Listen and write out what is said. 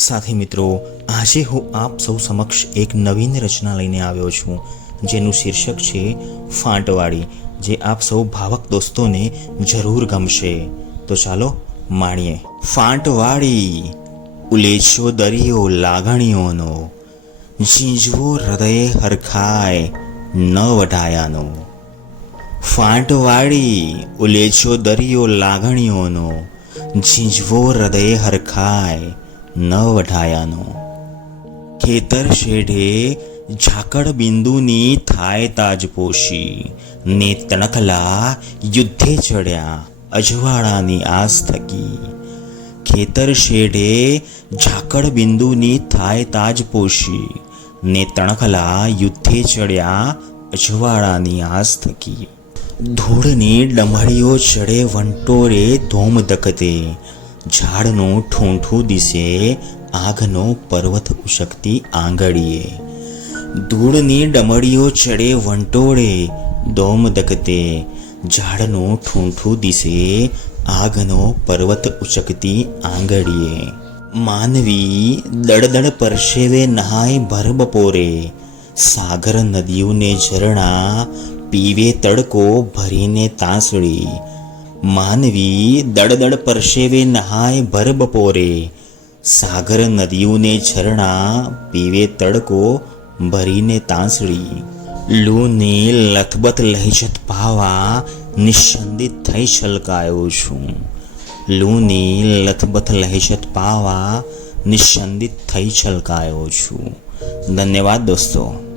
સાથી મિત્રો, આજે હું આપ સૌ સમક્ષ એક નવીન રચના લઈને આવ્યો છું, જેનું શીર્ષક છે ફાંટવાળી, જે આપ સૌ ભાવક દોસ્તોને જરૂર ગમશે. તો ચાલો માણીએ. ફાંટવાળી, ઉલેચો દરિયો લાગણીઓનો, ઝીંઝવો હૃદયે હરખાય ન વઢાયાનો ફાંટવાળી, ઉલેચો દરિયો લાગણીઓનો, ઝીંઝવો હૃદયે હરખાય ન વઢાયાનો ખેતર શેઢે ઝાકળ બિંદુની થાય તાજપોશી. ને તણખલા યુદ્ધે ચડ્યા અજવાળાની આસ થકી. ખેતર શેઢે ઝાકળ બિંદુની થાય તાજપોશી. ને તણખલા યુદ્ધે ચડ્યા અજવાળાની આસ થકી. ધૂળની ડમળીઓ ચડે વંટોરે ધોમ દકતે ઝાડનું ઠૂંઠું દિશે આગનો પર્વત ઉશકતી આંગળીએ. ધૂળની ડમળીઓ ચડે વંટોળે, દોમ દકતે ઝાડનું ઠૂંઠું દિશે આગનો પર્વત ઉચકતી આંગળીએ. માનવી દડદડ પરસેવે નહાય ભર બપોરે. સાગર નદીઓને ઝરણા પીવે તડકો ભરીને તાંસળી. માનવી દળદળ પરસેવે નહાય ભર બપોરે સાગર નદીઓને ઝરણા પીવે તડકો ભરીને તાંસળી. લૂને લથબથ લહેજત પાવા નિસ્સંદિત થઈ છલકાયો છું. લૂને લથબથ લહેજત પાવા નિસ્સંદિત થઈ છલકાયો છું. ધન્યવાદ દોસ્તો.